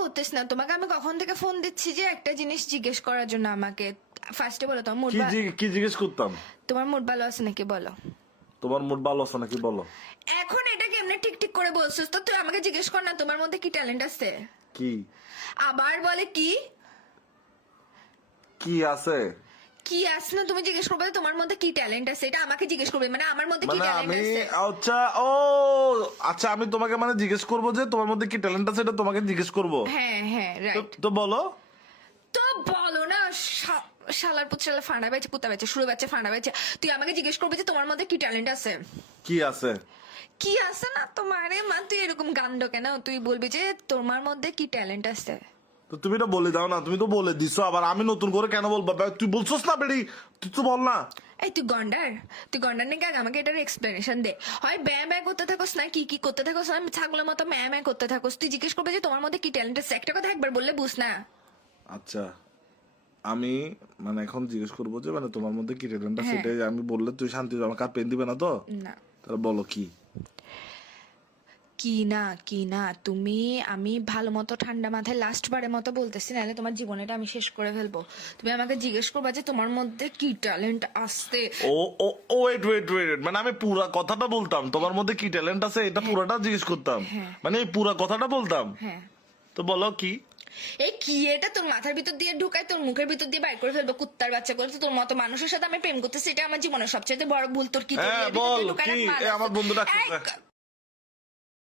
করতেছ না, তোমাকে আমি কখন থেকে ফোন দিচ্ছি যে একটা জিনিস জিজ্ঞেস করার জন্য আমাকে। ফার্স্টে বলো তোমার মুড কি জিজ্ঞেস করতাম? তোমার মুড ভালো আছে নাকি বলো। তোমার মুড ভালো আছে নাকি বলো। এখন এটা কেমনে ঠিক ঠিক করে বলছিস? তো তুই আমাকে জিজ্ঞেস কর না তোমার মধ্যে কি ট্যালেন্ট আছে। কি আবার বলে কি কি আছে? কি আছে না, তুমি জিজ্ঞেস করবে যে তোমার মধ্যে কি ট্যালেন্ট আছে, এটা আমাকে জিজ্ঞেস করবে মানে আমার মধ্যে কি মানে ট্যালেন্ট আমি আছে। আচ্ছা ও আচ্ছা আমি তোমাকে মানে জিজ্ঞেস করবো যে তোমার মধ্যে কি ট্যালেন্ট আছে, এটা তোমাকে জিজ্ঞেস করবো। হ্যাঁ হ্যাঁ রাইট। তো বলো। তো বলো না, শালার পুত শালা ফাঁড়া বেচে পুতা বেচে শুরু বেচে ফাঁড়া বেচে, তুই আমাকে জিজ্ঞেস করবি যে তোমার মধ্যে কি ট্যালেন্ট আছে। কি আছে? কি আছে না তোমারে মা, তুই এরকম গান্ড কেন, তুই বলবি যে তোমার মধ্যে কি ট্যালেন্ট আছে। তো তুমি এটা বলে দাও না, তুমি তো বলে দিছো, আবার আমি নতুন করে কেন বলবো? তুই বলছোস না বেড়ি, তুই তো বল না। এই তুই গন্ডার নাকি, আগে আমাকে এটার এক্সপ্লেনেশন দে। হয় ব্যয় ব্যয় করতে থাকোস না কি কি করতে থাকোস, না ছাগলের মতো ম্যায় ম্যায় করতে থাকোস। তুই জিজ্ঞেস করবে যে তোমার মধ্যে কি ট্যালেন্ট আছে, একটা কথা একবার বললে বুঝ না। আচ্ছা আমি মানে এখন জিজ্ঞেস করবো যে মানে তোমার মধ্যে কি ট্যালেন্ট আছে, হ্যাঁ। সেটাই আমি বললে তুই শান্তি আমার কার পেন দিবে না তো? না তাহলে বলো কি। কি না তুমি, আমি ভালো মতো ঠান্ডা মাথায় লাস্ট বারের মতো বলতেছি, নাহলে তোমার জীবনটা আমি শেষ করে ফেলবো। তুমি আমাকে জিজ্ঞেস করবা যে তোমার মধ্যে কি ট্যালেন্ট আসতে। ও ও ও ওয়েট মানে আমি পুরা কথাটা বলতাম, তোমার মধ্যে কি ট্যালেন্ট আছে এটা পুরাটা জিজ্ঞেস করতাম, হ্যাঁ। মানে এই পুরা কথাটা বলতাম। হ্যাঁ। তো বলো কি। এই কি এটা তোর মাথার ভিতর দিয়ে ঢুকায় তোর মুখের ভিতর দিয়ে বাইর করে ফেলবো কুত্তার বাচ্চা করে। তো তোর মতো মানুষের সাথে আমি প্রেম করতেছি, এটা আমার জীবনের সবচেয়ে বড় ভুল। তোর কি তোর হ্যাঁ এর ভিতর দিয়ে বল ঢুকায় কি। রাখ, মাল এ, আমার আছে। বন্ধু এই, ডাকতেছে।